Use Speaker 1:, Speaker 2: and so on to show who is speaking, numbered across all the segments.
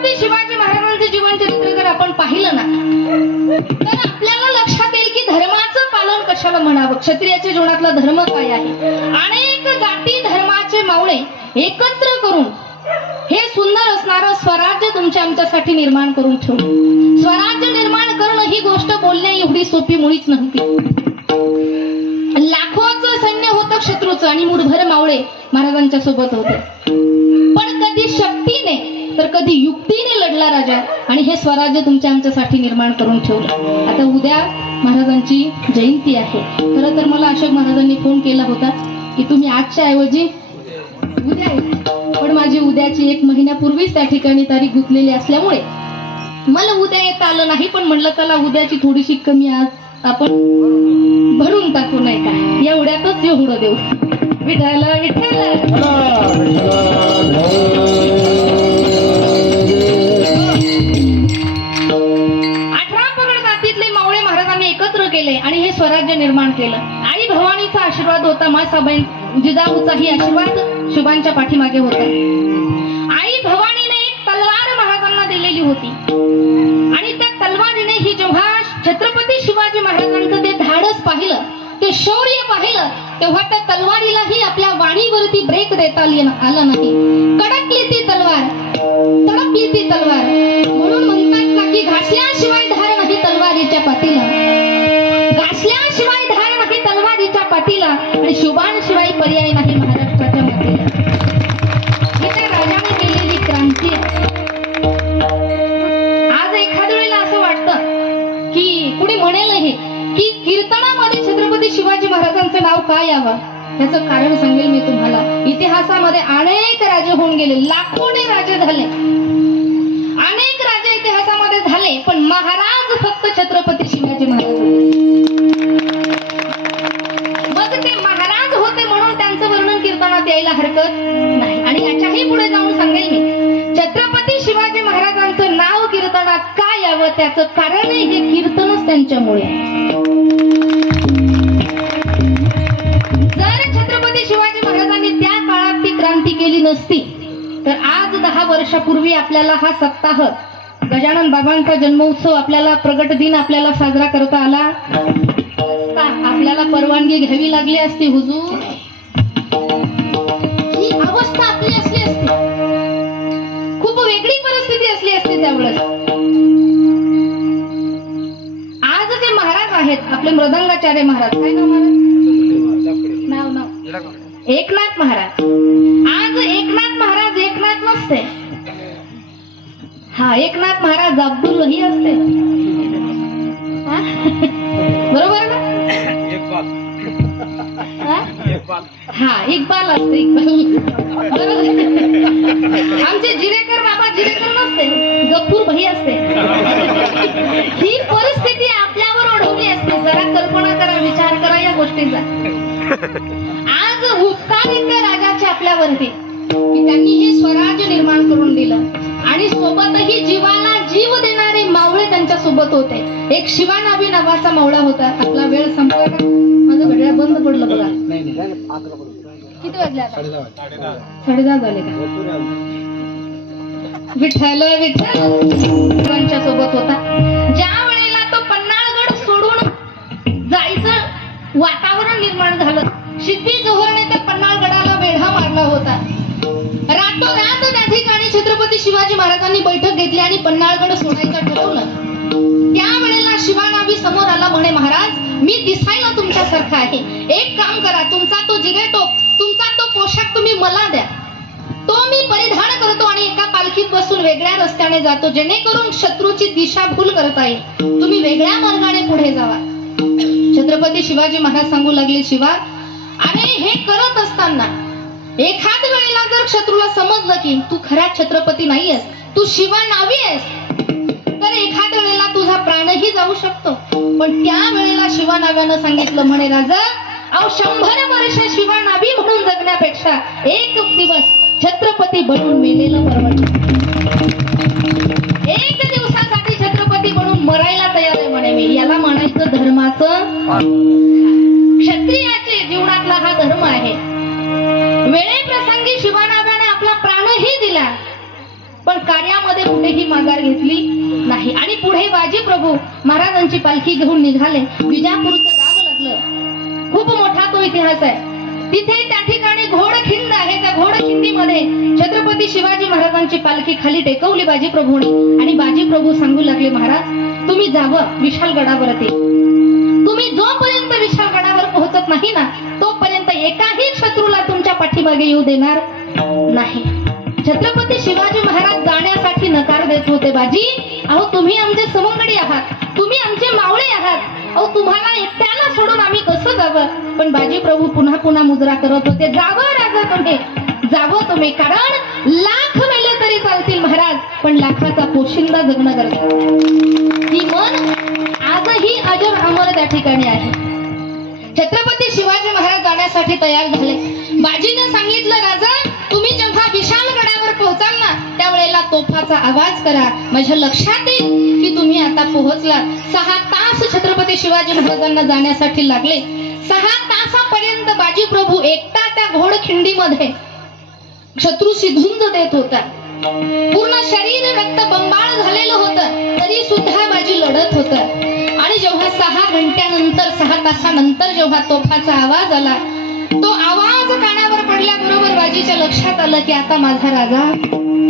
Speaker 1: छत्रपती शिवाजी महाराजांचे जीवनचरित्र जर आपण पाहिलं ना तर आपल्याला लक्षात येईल की धर्माचं पालन कशाला म्हणावं? क्षत्रियाच्या जीवनातला धर्म काय आहे? अनेक जाती धर्माचे मावळे एकत्र करून हे सुंदर असणारं स्वराज्य तुमच्या आमच्यासाठी निर्माण करून ठेवलं. स्वराज्य निर्माण करणं ही गोष्ट बोलण्या एवढी सोपी मुळीच नव्हती. लाखोचं सैन्य होतं शत्रूचं आणि मुठभर मावळे महाराजांच्या सोबत होते. पण कधी शक्तीने तर कधी युक्तीने लढला राजा आणि हे स्वराज्य तुमच्या आमच्यासाठी निर्माण करून ठेवलं. आता उद्या महाराजांची जयंती आहे. खरं तर मला अशोक महाराजांनी फोन केला होता की तुम्ही आजच्या ऐवजी उद्या पण माझी उद्याची एक महिन्यापूर्वीच त्या ठिकाणी तारीख गुंतलेली असल्यामुळे मला उद्या येता आलं नाही पण म्हणलं चला उद्याची थोडीशी कमी आज आपण भरून टाकू नाही का? एवढ्यातच एवढं देऊ. विठाला विठाला स्वराज्य निर्माण केलं. आई भवानीचा आशीर्वाद होता मासाबाई जिजाऊचाही आशीर्वाद शुभांच्या पाठीमागे होता. आई भवानीने एक तलवार महाराजांना दिलेली होती. आणि त्या तलवारीने ही जेव्हा छत्रपती शिवाजी महाराजांचं ते धाडस पाहिलं ते शौर्य पाहिलं तेव्हा त्या तलवारीलाही आपल्या वाणीवरती ब्रेक देता आली- आला नाही. कडकली ती तलवार. तडपली ती तलवार. म्हणून म्हणतात ना की घासल्याशिवाय आणि शुभांशिवाय पर्याय नाही महाराष्ट्राच्या मातीला त्या राजाने केलेली क्रांती. आज एखाद्या वेळेला असं वाटतं की कुणी म्हणेल हे की कीर्तनामध्ये छत्रपती शिवाजी महाराजांचं नाव का यावं? त्याचं कारण सांगेल मी तुम्हाला. इतिहासामध्ये अनेक राजे होऊन गेले लाखोने राजे झाले. अनेक राजे इतिहासामध्ये झाले पण महाराज यावं कारण आहे जे कीर्तनच त्यांच्यामुळे. जर छत्रपती शिवाजी महाराजांनी त्या काळात ती क्रांती केली नसती तर आज दहा वर्षापूर्वी आपल्याला हा सप्ताह गजानन बाबांचा जन्मोत्सव आपल्याला प्रगट दिन आपल्याला साजरा करता आला. आपल्याला परवानगी घ्यावी लागली असती हुजूर? ही अवस्था आपली असली असती. खूप वेगळी परिस्थिती असली असती त्यावेळेस. आहेत. आपले मृदंगाचार्य महाराज. काय नाव महाराज? नाव नाव. एकनाथ महाराज. आज एकनाथ महाराज एकनाथ नसते. हा एकनाथ महाराज अब्दुल ही असते. बरोबर ना? हा? इकबाल असते इकबाल. बरोबर. आमचे जिरेकर बाबा जिरेकर नसते. गप्पूर भाई असते. ही परिस्थिती जरा कल्पना करा विचार करा या गोष्टीचा. आज उपकार येते राजाचे आपल्यावरती की त्यांनी हे स्वराज्य निर्माण करून दिलं. आणि सोबतही जीवाला जीव देणारे मावळे त्यांच्यासोबत होते. एक शिवानावी नावाचा मावळा होता. आपला वेळ संपला का? माझं घड्याळ बंद पडलं बघा. किती वाजले आता? साडेदहा झाले का? विठ्ठल विठ्ठल. शिवांच्या सोबत होता. ज्या वेळेला तो वातावरण निर्माण झालं. सिद्धी जोहरने त्या पन्हाळगडाला वेढा मारला होता. रातोरात त्या ठिकाणी छत्रपती शिवाजी महाराजांनी बैठक घेतली आणि पन्हाळगड सोडायचं ठरवलं. त्यावेळेला शिवानावी समोर आला म्हणे महाराज मी दिसायला तुमच्यासारखा आहे. एक काम करा तुमचा तो जिरेटोप तुमचा तो पोशाख तुम्ही मला द्या. तो मी परिधान करतो आणि एका पालखीत बसून वेगळ्या रस्त्याने जातो. जेणेकरून शत्रूची दिशा भूल करता येईल. तुम्ही वेगळ्या मार्गाने पुढे जावा. छत्रपती शिवाजी महाराज सांगू लागले शिवा. आणि हे करत असताना एखाद वेळेला जर शत्रूला समजलं की तू खरा छत्रपती नाहीयेस तू शिवा नावी आहेस तर एखाद वेळेला तुझा प्राणही जाऊ शकतो. पण त्या वेळेला शिवा नाव्यानं सांगितलं म्हणे राजा अहो शंभर वर्ष शिवा नावी म्हणून जगण्यापेक्षा एक दिवस छत्रपती बनून मेलेलं परवडलं एक दिवसासाठी छत्रपती बनून मरायला तयार आहे म्हणे मी. याला म्हणायचं धर्माचं क्षत्रियाचे जीवनातला हा धर्म आहे. वेळेप्रसंगी शिवानागाने आपला प्राणही दिला. पण कार्यामध्ये कुठेही माघार घेतली नाही. आणि पुढे बाजी प्रभू महाराजांची पालखी घेऊन निघाले. विजापूरचं गाव लागलं. खूप मोठा तो इतिहास आहे. तिथे त्या ठिकाणी घोडखिंड आहे. त्या घोडखिंडीमध्ये छत्रपती शिवाजी महाराजांची पालखी खाली टेकवली बाजी प्रभूने. आणि बाजी प्रभू सांगू लागले महाराज तुम्ही जावं. विशालगडावर पोहोचत नाही ना तोपर्यंत एकाही शत्रूला तुमच्या पाठीमागे येऊ देणार नाही. छत्रपती शिवाजी महाराज जाण्यासाठी नकार देत होते बाजी. अहो तुम्ही आमचे सवंगडी आहात. तुम्ही आमचे मावळे आहात. अहो तुम्हाला एकट्याला सोडून आम्ही कसं जावं? पण बाजी प्रभू पुन्हा पुन्हा मुजरा करत होते. जावं राजा तुम्ही. जावं तुम्ही. कारण लाख मेले तरी चालतील महाराज पण लाखाचा पोशिंदा जगणं गरजेचं ही मन आजही अजर अमर त्या ठिकाणी आहे. छत्रपती शिवाजी महाराज जाण्यासाठी तयार झाले. बाजीने सांगितलं राजा तुम्ही जेव्हा विशाल गडावर पोहोचाल ना त्यावेळेला तोफाचा आवाज करा. माझ्या लक्षात येईल की तुम्ही आता पोहोचला सहा तास छत्रपती शिवाजी महाराजांना जाण्यासाठी लागले. सहा तासापर्यंत बाजी प्रभू एकटा त्या घोडखिंडीमध्ये शत्रूशी झुंज देत होता. पूर्ण शरीर रक्त बंबाळ झालेलं होतं तरी सुद्धा बाजी लढत होतं. आणि जेव्हा सहा घंट्यानंतर सहा तासानंतर जेव्हा तोफाचा आवाज आला तो आवाज कानावर पडल्याबरोबर बाजीच्या लक्षात आलं की आता माझा राजा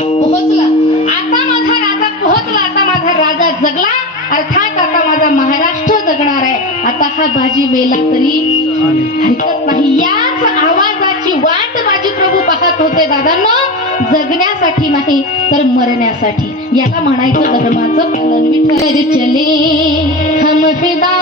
Speaker 1: पोहोचला. आता माझा राजा पोहोचला. आता माझा राजा जगला. अर्थात आता माझा महाराष्ट्र जगणार आहे. आता हा बाजी मेला तरी हरकत नाही. याच आवाजाची वाट बाजी प्रभू पाहत होते दादांना. जगण्यासाठी नाही तर मरण्यासाठी. याला म्हणायचं धर्माचं पालन विठ्ठल चले. हम फिदा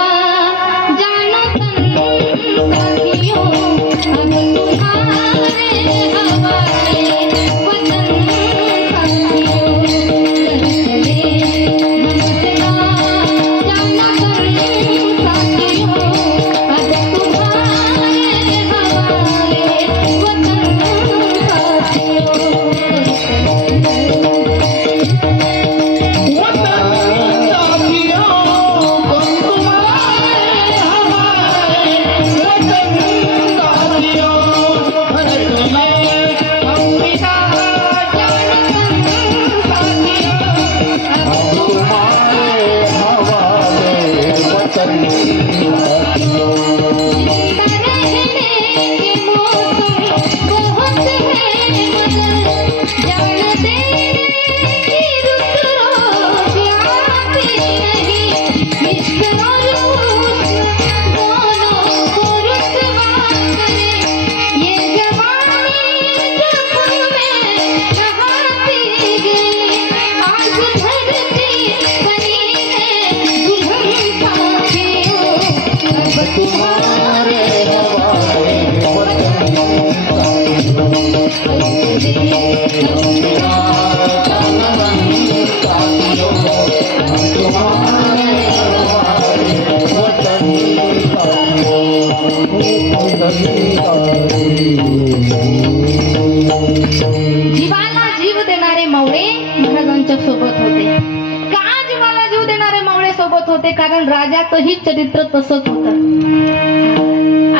Speaker 1: कारण चरित्र तसंच होत.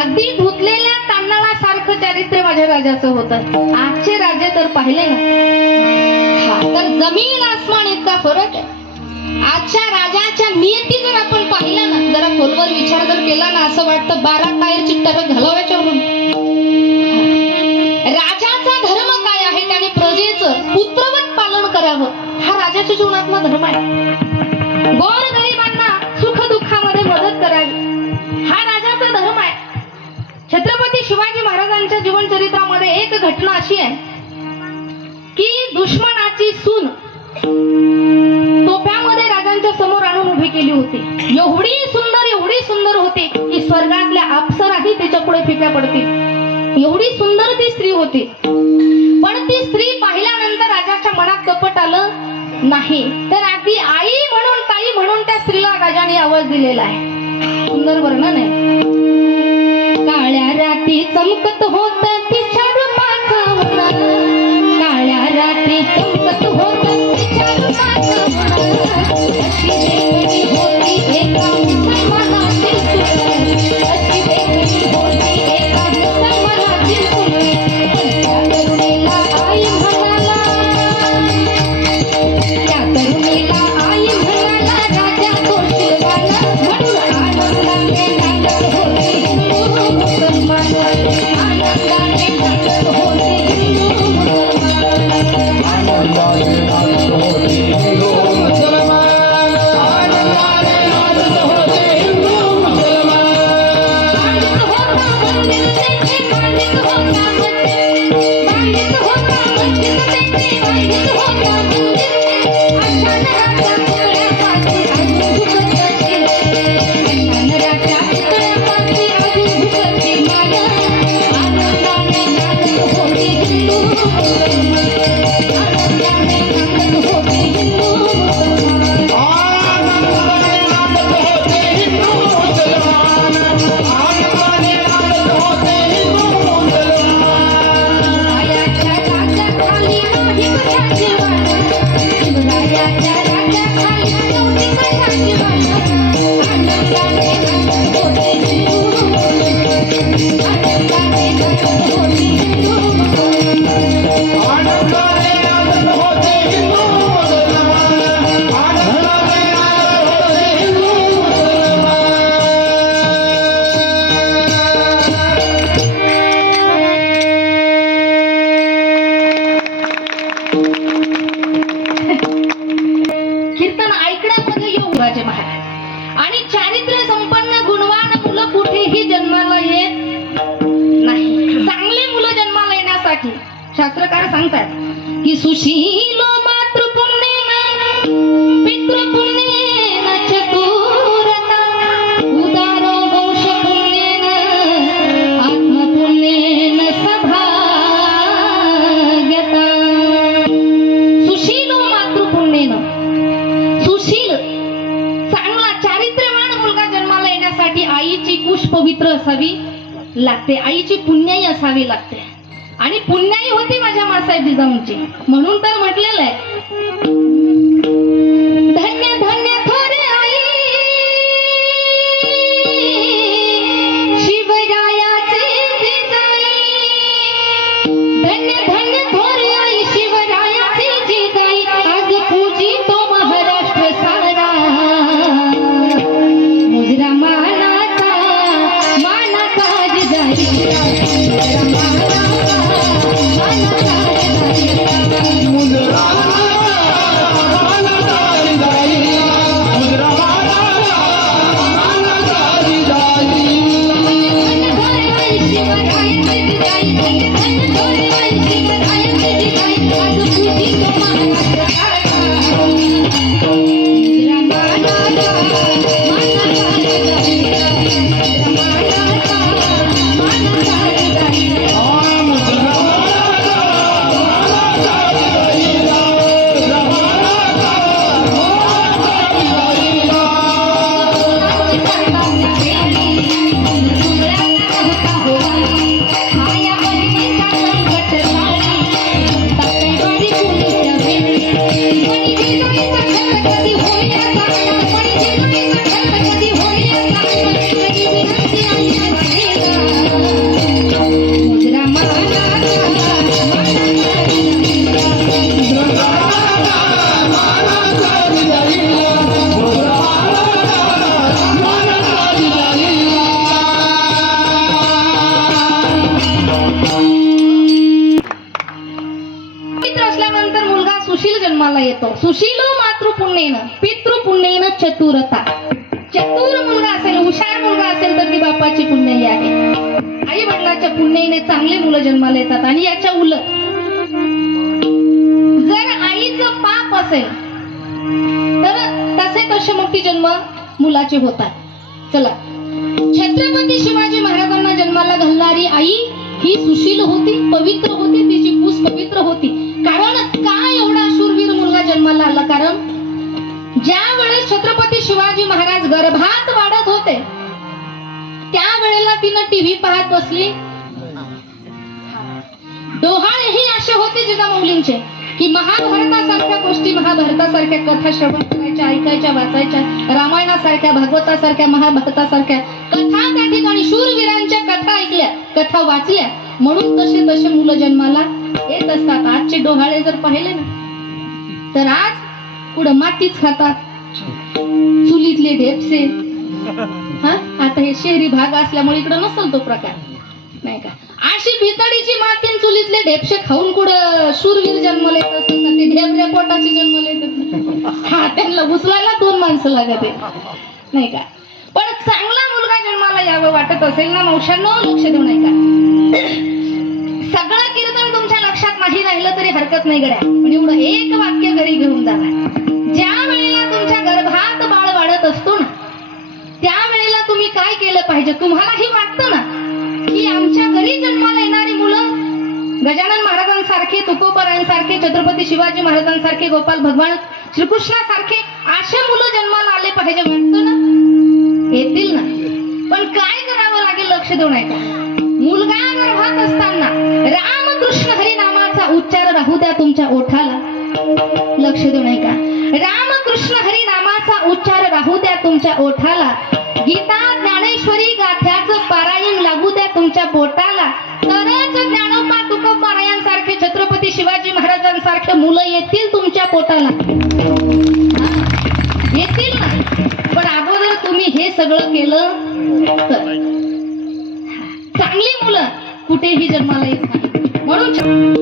Speaker 1: अगदी धुतलेल्या तांदळासारखं चारित्र्य माझ्या राजाचं होतं. आजचे राजे तर पाहिले ना. तर जमीन आसमान इतका फरक आहे. आजच्या राजाच्या नियती जर आपण पाहिलं ना जरा खोलवर विचार जर केला ना असं वाटतं बारा टायरची टरक घालवायच्या म्हणून. राजाचा धर्म काय आहे? त्याने प्रजेचं पुत्रवत पालन करावं. हा राजाच्या जीवनातला धर्म आहे. गोर गरिबांना घटना अशी आहे की दुश्मनाची सून तोफ्यामध्ये राजांच्या समोर आणून उभी केली होती. एवढी सुंदर एवढी सुंदर होती की स्वर्गातल्या अप्सराही त्याच्या पुढे फिक्या पडतील. एवढी सुंदर ती स्त्री होती. पण ती स्त्री पाहिल्यानंतर राजाच्या मनात कपट आलं नाही. तर अगदी आई म्हणून ताई म्हणून त्या स्त्रीला राजाने आवाज दिलेला आहे. सुंदर वर्णन आहे. काळ्या राती चमकत होत तिच्या काळ्या राती चमकत होत लागते. आईची पुण्याई असावी लागते. आणि पुण्याई होती माझ्या मासाहेब जिजाऊंची म्हणून तर म्हटलेलं आहे सुशील जन्माला येतो. सुशील मातृपुण्येनं पितृपुण्येनं चतुरता. चतुर मुलगा असेल हुशार मुलगा असेल तर ती बापाची पुण्यही आहे. आई वडिलाच्या पुण्याईने चांगले मुलं जन्माला येतात आणि याच्या उलट. जर आईचं पाप असेल तर तसे तसे ती जन्म मुलाचे होतात. चला. छत्रपती शिवाजी महाराजांना जन्माला घालणारी आई ही सुशील होती पवित्र होती तिची पूस पवित्र होती. कारण का एवढा शूरवीर मुलगा जन्माला आला? कारण ज्या वेळेस छत्रपती शिवाजी महाराज गर्भात वाढत होते त्यावेळेला तिनं टीव्ही पाहत बसली. डोहाळे ही असे होते जिजामाऊलींचे की महाभारतासारख्या गोष्टी महाभारतासारख्या कथा श्रवण करायच्या ऐकायच्या वाचायच्या रामायणासारख्या भागवतासारख्या महाभारतासारख्या कथा त्या ठिकाणी शूरवीरांच्या कथा ऐकल्या कथा वाचल्या. म्हणून तसे तसे मुलं जन्माला येत असतात. आजचे डोहाळे जर पाहिले ना तर आज पुढं मातीच खातात. चुलीतले ढेपसे. हा? आता हे शहरी भाग असल्यामुळे इकडं नसल तो प्रकार. नाही का? अशी भितडीची माती चुलीतले ढेपशे खाऊन कुठं शूरवीर जन्मले येत ते ढेपऱ्या पोटाचे जन्मले हा त्यांना घुसलायला दोन माणसं लागत नाही का? पण चांगला मुलगा जन्माला यावं वाटत असेल ना मावशांना लक्ष देऊ नाही का सगळं कीर्तन तुमच्या राहिलं तरी हरकत नाही गड्या. पण एवढं एक वाक्य घरी घेऊन जाणार ज्या वेळेला तुमच्या गर्भात बाळ वाढत असतो ना त्या वेळेला तुम्ही काय केलं पाहिजे? तुम्हालाही वाटतं ना की आमच्या घरी जन्माला येणारी मुलं गजानन महाराजांसारखे तुकोबरायांसारखे छत्रपती शिवाजी महाराजांसारखे गोपाल भगवान श्रीकृष्णासारखे असे मुलं जन्माला आले पाहिजे वाटतं ना? येतील ना? पण काय करावं लागेल लक्ष देऊन ऐका मुलगा गर्भात असताना रामकृष्ण हरी राहू द्या तुमच्या ओठाला. लक्ष देऊ नये का रामकृष्ण हरी नामाचा उच्चार राहू द्या तुमच्या ओठाला. गीता ज्ञानेश्वरी गाथ्याचं पारायण लागू द्या तुमच्या पोटाला. तरच ज्ञानोबा तुकोबारायांसारखे छत्रपती शिवाजी महाराजांसारखे मुलं येतील तुमच्या पोटाला. येतील ना? पण अगोदर तुम्ही हे सगळं केलं तर. चांगली मुलं कुठेही जन्माला येत नाही म्हणून